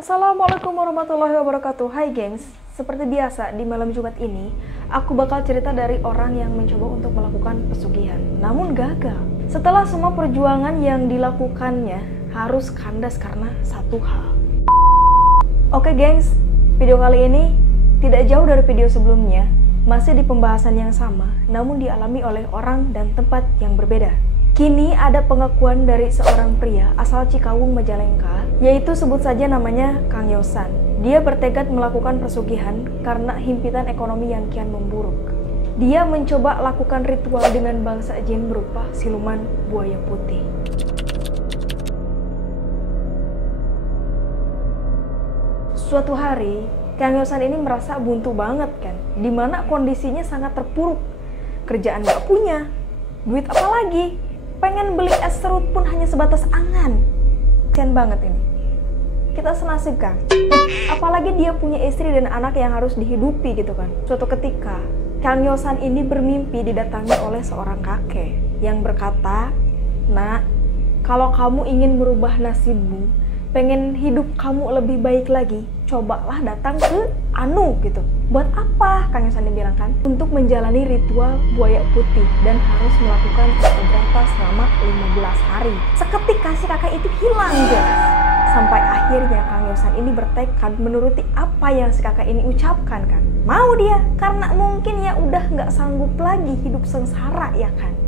Assalamualaikum warahmatullahi wabarakatuh. Hai gengs, seperti biasa di malam Jumat ini aku bakal cerita dari orang yang mencoba untuk melakukan pesugihan namun gagal. Setelah semua perjuangan yang dilakukannya harus kandas karena satu hal. Oke gengs, video kali ini tidak jauh dari video sebelumnya, masih di pembahasan yang sama namun dialami oleh orang dan tempat yang berbeda. Kini ada pengakuan dari seorang pria asal Cikawung, Majalengka, yaitu sebut saja namanya Kang Yosan. Dia bertekad melakukan pesugihan karena himpitan ekonomi yang kian memburuk. Dia mencoba lakukan ritual dengan bangsa jin berupa siluman buaya putih. Suatu hari, Kang Yosan ini merasa buntu banget kan, dimana kondisinya sangat terpuruk. Kerjaan gak punya, duit apa lagi? Pengen beli es serut pun hanya sebatas angan. Kasian banget ini. Kita senasib kan? Apalagi dia punya istri dan anak yang harus dihidupi gitu kan. Suatu ketika, Kang Yosan ini bermimpi didatangi oleh seorang kakek yang berkata, "Nak, kalau kamu ingin merubah nasibmu, pengen hidup kamu lebih baik lagi, cobalah datang ke Anu gitu." Buat apa? Kang Yosan bilang kan, untuk menjalani ritual buaya putih dan harus melakukan berapa selama 15 hari. Seketika si kakak itu hilang guys. Sampai akhirnya Kang Yosan ini bertekad menuruti apa yang si kakak ini ucapkan kan. Mau dia, karena mungkin ya udah nggak sanggup lagi hidup sengsara ya kan.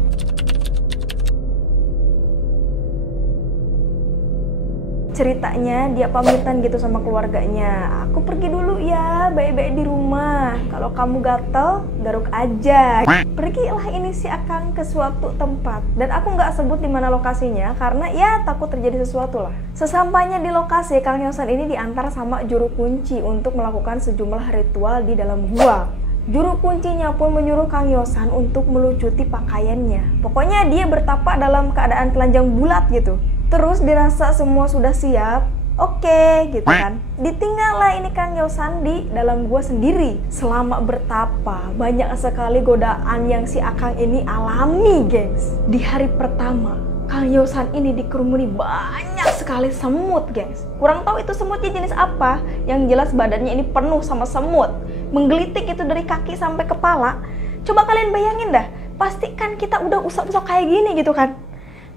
Ceritanya dia pamitan gitu sama keluarganya, "Aku pergi dulu ya, baik-baik di rumah. Kalau kamu gatel, garuk aja." Pergilah ini si Akang ke suatu tempat, dan aku nggak sebut di mana lokasinya karena ya takut terjadi sesuatu lah. Sesampainya di lokasi, Kang Yosan ini diantar sama juru kunci untuk melakukan sejumlah ritual di dalam gua. Juru kuncinya pun menyuruh Kang Yosan untuk melucuti pakaiannya. Pokoknya dia bertapak dalam keadaan telanjang bulat gitu. Terus dirasa semua sudah siap, oke gitu kan. Ditinggallah ini Kang Yosan di dalam gua sendiri. Selama bertapa, banyak sekali godaan yang si Akang ini alami gengs. Di hari pertama, Kang Yosan ini dikerumuni banyak sekali semut gengs. Kurang tahu itu semutnya jenis apa, yang jelas badannya ini penuh sama semut. Menggelitik itu dari kaki sampai kepala. Coba kalian bayangin dah, pastikan kita udah usap-usap kayak gini gitu kan.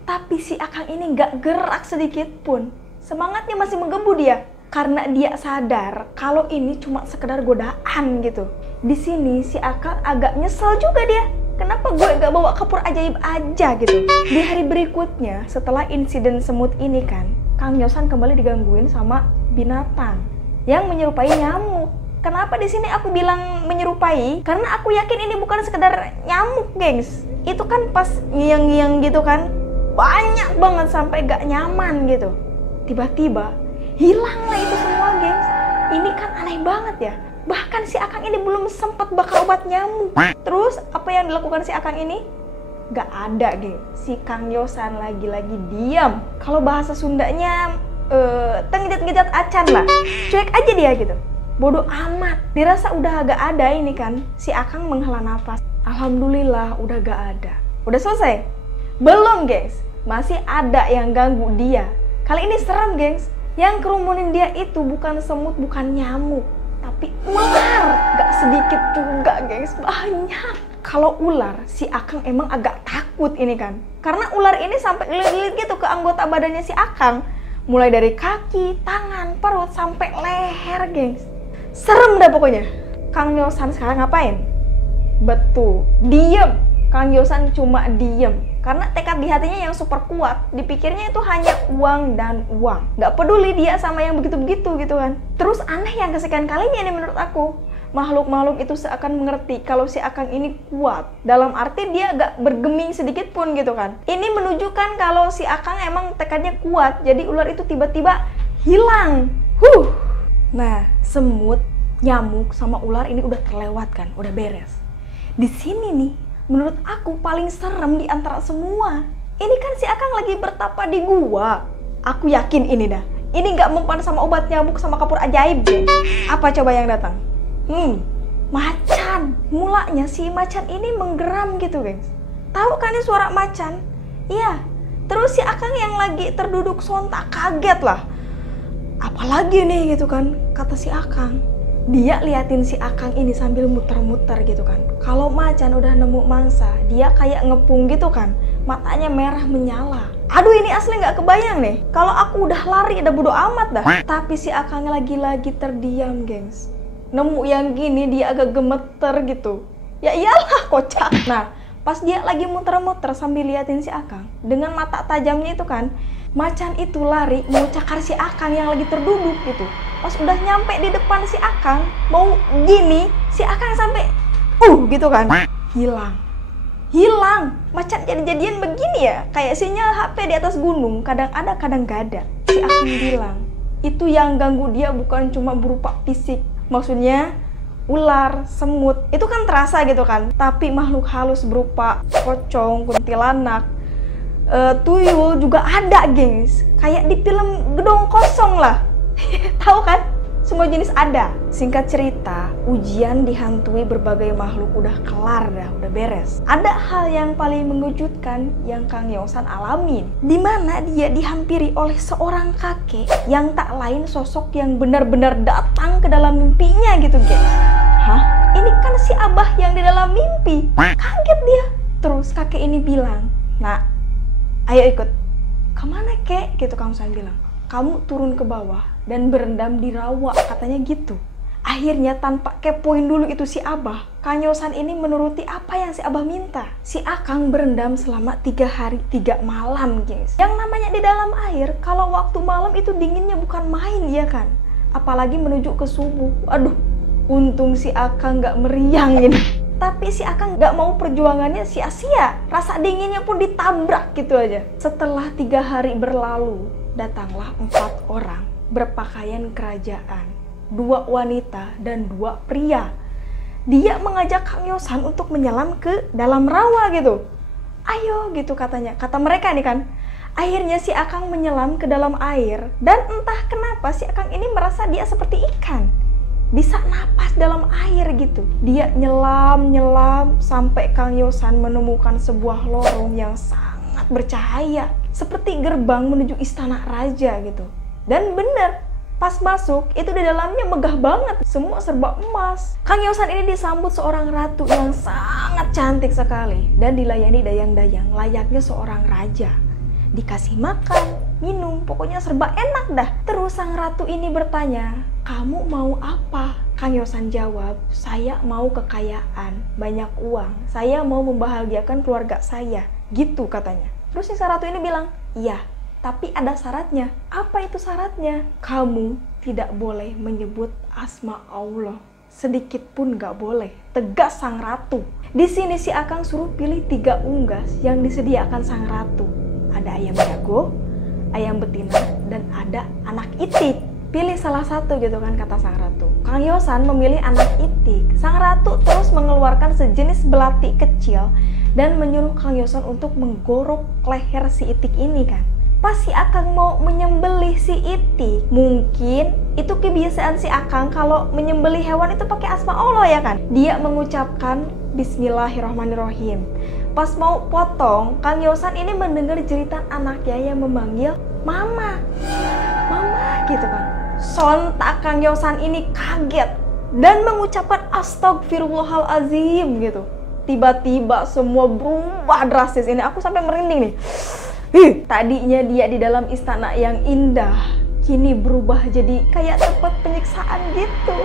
Tapi si Akang ini gak gerak sedikit pun. Semangatnya masih menggebu dia. Karena dia sadar kalau ini cuma sekedar godaan gitu. Di sini si Akang agak nyesel juga dia. Kenapa gue gak bawa kapur ajaib aja gitu. Di hari berikutnya setelah insiden semut ini kan, Kang Yosan kembali digangguin sama binatang yang menyerupai nyamuk. Kenapa di sini aku bilang menyerupai? Karena aku yakin ini bukan sekedar nyamuk gengs. Itu kan pas ngiang-ngiang gitu kan, banyak banget sampai gak nyaman gitu. Tiba-tiba hilanglah itu semua gengs. Ini kan aneh banget ya. Bahkan si Akang ini belum sempat bakar obat nyamuk. Terus apa yang dilakukan si Akang ini? Gak ada gengs. Si Kang Yosan lagi-lagi diam. Kalau bahasa Sundanya tenggejat-ngejat acan lah. Cuek aja dia gitu. Bodoh amat. Dirasa udah gak ada ini kan. Si Akang menghela nafas. Alhamdulillah udah gak ada. Udah selesai? Belum gengs, masih ada yang ganggu dia. Kali ini serem gengs. Yang kerumunin dia itu bukan semut, bukan nyamuk, tapi ular. Gak sedikit juga gengs, banyak. Kalau ular, si Akang emang agak takut ini kan. Karena ular ini sampai lilit-lilit gitu ke anggota badannya si Akang. Mulai dari kaki, tangan, perut, sampai leher gengs. Serem dah pokoknya. Kang Yosan sekarang ngapain? Betul, diem. Kang Yosan cuma diem. Karena tekad di hatinya yang super kuat, dipikirnya itu hanya uang dan uang. Gak peduli dia sama yang begitu-begitu gitu kan. Terus aneh yang kesekian kalinya ini menurut aku. Makhluk-makhluk itu seakan mengerti kalau si Akang ini kuat. Dalam arti dia gak bergeming sedikit pun gitu kan. Ini menunjukkan kalau si Akang emang tekadnya kuat. Jadi ular itu tiba-tiba hilang. Nah, semut, nyamuk, sama ular ini udah terlewatkan, udah beres. Di sini nih, menurut aku paling serem di antara semua. Ini kan si Akang lagi bertapa di gua. Aku yakin ini dah. Ini gak mempan sama obat nyamuk sama kapur ajaib deh. Apa coba yang datang? Macan. Mulanya si macan ini menggeram gitu guys. Tahu kan ini suara macan? Iya. Terus si Akang yang lagi terduduk sontak kaget lah. apalagi nih gitu kan, kata si Akang. Dia liatin si Akang ini sambil muter-muter gitu kan. Kalau macan udah nemu mangsa, dia kayak ngepung gitu kan, matanya merah menyala. Aduh, ini asli nggak kebayang nih. Kalau aku udah lari, udah bodo amat dah. Tapi si Akang lagi-lagi terdiam, gengs. Nemu yang gini dia agak gemeter gitu. Ya iyalah, kocak. Nah, pas dia lagi muter-muter sambil liatin si Akang dengan mata tajamnya itu kan, macan itu lari mau cakar si Akang yang lagi terduduk gitu. Pas udah nyampe di depan si Akang, mau gini, si Akang sampai gitu kan, hilang. Macan jadi-jadian begini ya, kayak sinyal HP di atas gunung, kadang ada kadang gak ada. Si Akang bilang, itu yang ganggu dia bukan cuma berupa fisik, maksudnya ular, semut, itu kan terasa gitu kan, tapi makhluk halus berupa pocong, kuntilanak, tuyul juga ada, gengs. Kayak di film Gedong Kosong lah. Tahu kan? Semua jenis ada. Singkat cerita, ujian dihantui berbagai makhluk udah kelar dah, udah beres. Ada hal yang paling mengejutkan yang Kang Yosan alamin, di mana dia dihampiri oleh seorang kakek yang tak lain sosok yang benar-benar datang ke dalam mimpinya gitu, gengs. Hah? Ini kan si Abah yang di dalam mimpi. Kaget dia. Terus kakek ini bilang, "Nak, ayo ikut." "Kemana, kek?" gitu Kang Yosan bilang. "Kamu turun ke bawah dan berendam di rawa," katanya gitu. Akhirnya tanpa kepoin dulu itu si Abah, Kang Yosan ini menuruti apa yang si Abah minta. Si Akang berendam selama 3 hari 3 malam, guys. Yang namanya di dalam air, kalau waktu malam itu dinginnya bukan main, ya kan? Apalagi menuju ke subuh. Aduh, untung si Akang gak meriang ini. Tapi si Akang gak mau perjuangannya sia-sia. Rasa dinginnya pun ditabrak gitu aja. Setelah 3 hari berlalu, datanglah 4 orang berpakaian kerajaan, 2 wanita dan 2 pria. Dia mengajak Kang Yosan untuk menyelam ke dalam rawa gitu. "Ayo," gitu katanya, kata mereka nih kan. Akhirnya si Akang menyelam ke dalam air, dan entah kenapa si Akang ini merasa dia seperti ikan, bisa napas dalam air gitu. Dia nyelam sampai Kang Yosan menemukan sebuah lorong yang sangat bercahaya, seperti gerbang menuju istana raja gitu. Dan bener, pas masuk itu di dalamnya megah banget, semua serba emas. Kang Yosan ini disambut seorang ratu yang sangat cantik sekali dan dilayani dayang-dayang layaknya seorang raja. Dikasih makan, minum, pokoknya serba enak dah. Terus sang ratu ini bertanya, "Kamu mau apa?" Kang Yosan jawab, "Saya mau kekayaan, banyak uang. Saya mau membahagiakan keluarga saya." Gitu katanya. Terus si ratu ini bilang, "Iya, tapi ada syaratnya." "Apa itu syaratnya?" "Kamu tidak boleh menyebut asma Allah. Sedikit pun gak boleh," tegas sang ratu. Di sini si Akang suruh pilih 3 unggas yang disediakan sang ratu. Ada ayam jago, ayam betina, dan ada anak itik. "Pilih salah satu," gitu kan kata sang ratu. Kang Yosan memilih anak itik. Sang ratu terus mengeluarkan sejenis belati kecil dan menyuruh Kang Yosan untuk menggorok leher si itik ini kan. Pas si Akang mau menyembelih si itik, mungkin itu kebiasaan si Akang kalau menyembelih hewan itu pakai asma Allah ya kan. Dia mengucapkan Bismillahirrahmanirrahim. Pas mau potong, Kang Yosan ini mendengar jeritan anaknya yang memanggil "Mama, Mama," gitu kan. Sontak Kang Yosan ini kaget dan mengucapkan Astagfirullahalazim gitu. Tiba-tiba semua berubah drastis. Ini aku sampai merinding nih. Tadinya dia di dalam istana yang indah, kini berubah jadi kayak tempat penyiksaan gitu.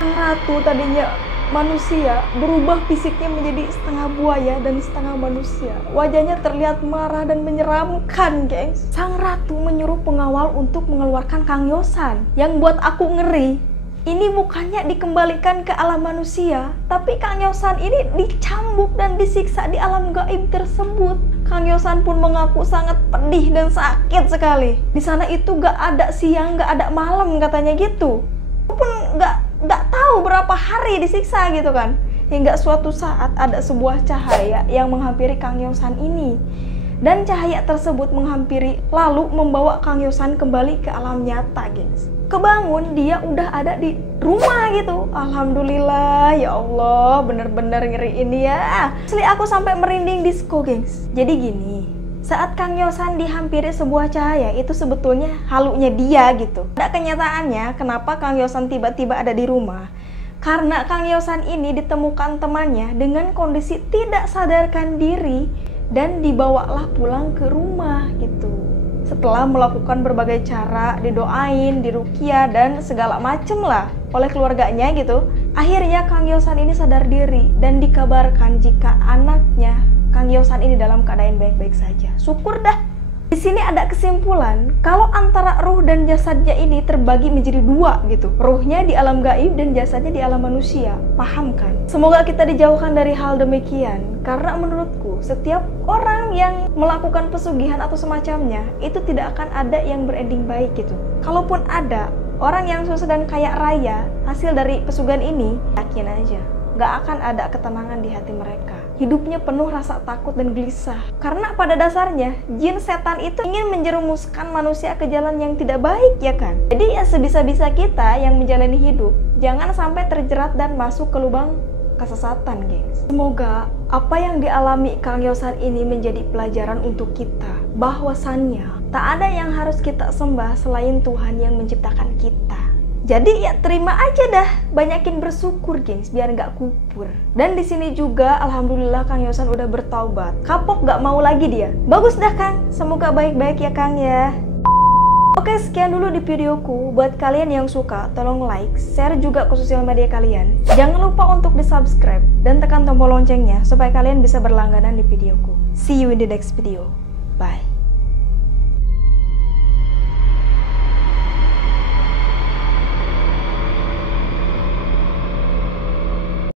Sang ratu tadinya manusia, berubah fisiknya menjadi setengah buaya dan setengah manusia. Wajahnya terlihat marah dan menyeramkan, gengs. Sang ratu menyuruh pengawal untuk mengeluarkan Kang Yosan. Yang buat aku ngeri, ini bukannya dikembalikan ke alam manusia, tapi Kang Yosan ini dicambuk dan disiksa di alam gaib tersebut. Kang Yosan pun mengaku sangat pedih dan sakit sekali. Di sana itu gak ada siang, gak ada malam katanya gitu. Pun gak tahu berapa hari disiksa gitu kan. Hingga suatu saat ada sebuah cahaya yang menghampiri Kang Yosan ini. Dan cahaya tersebut menghampiri lalu membawa Kang Yosan kembali ke alam nyata, gengs. Kebangun dia udah ada di rumah gitu. Alhamdulillah, ya Allah, bener-bener ngeri ini ya. Asli aku sampai merinding disco, gengs. Jadi gini, Saat Kang Yosan dihampiri sebuah cahaya, itu sebetulnya halunya dia gitu. Pada kenyataannya, kenapa Kang Yosan tiba-tiba ada di rumah? Karena Kang Yosan ini ditemukan temannya dengan kondisi tidak sadarkan diri dan dibawalah pulang ke rumah gitu. Setelah melakukan berbagai cara, didoain, diruqyah dan segala macem lah oleh keluarganya gitu. Akhirnya Kang Yosan ini sadar diri dan dikabarkan jika anaknya Kang Yosan ini dalam keadaan baik-baik saja. Syukur dah. Di sini ada kesimpulan kalau antara ruh dan jasadnya ini terbagi menjadi dua gitu. Ruhnya di alam gaib dan jasadnya di alam manusia. Paham kan? Semoga kita dijauhkan dari hal demikian. Karena menurutku setiap orang yang melakukan pesugihan atau semacamnya itu tidak akan ada yang berending baik gitu. Kalaupun ada orang yang sukses dan kaya raya hasil dari pesugihan ini, yakin aja gak akan ada ketenangan di hati mereka. Hidupnya penuh rasa takut dan gelisah. Karena pada dasarnya, jin setan itu ingin menjerumuskan manusia ke jalan yang tidak baik, ya kan? Jadi ya sebisa-bisa kita yang menjalani hidup, jangan sampai terjerat dan masuk ke lubang kesesatan, guys. Semoga apa yang dialami Kang Yosan ini menjadi pelajaran untuk kita. Bahwasannya, tak ada yang harus kita sembah selain Tuhan yang menciptakan kita. Jadi ya terima aja dah, banyakin bersyukur gengs, biar nggak kupur. Dan di sini juga alhamdulillah Kang Yosan udah bertaubat. Kapok nggak mau lagi dia. Bagus dah Kang, semoga baik-baik ya Kang ya. Oke, sekian dulu di videoku. Buat kalian yang suka, tolong like, share juga ke sosial media kalian. Jangan lupa untuk di-subscribe dan tekan tombol loncengnya supaya kalian bisa berlangganan di videoku. See you in the next video. Bye.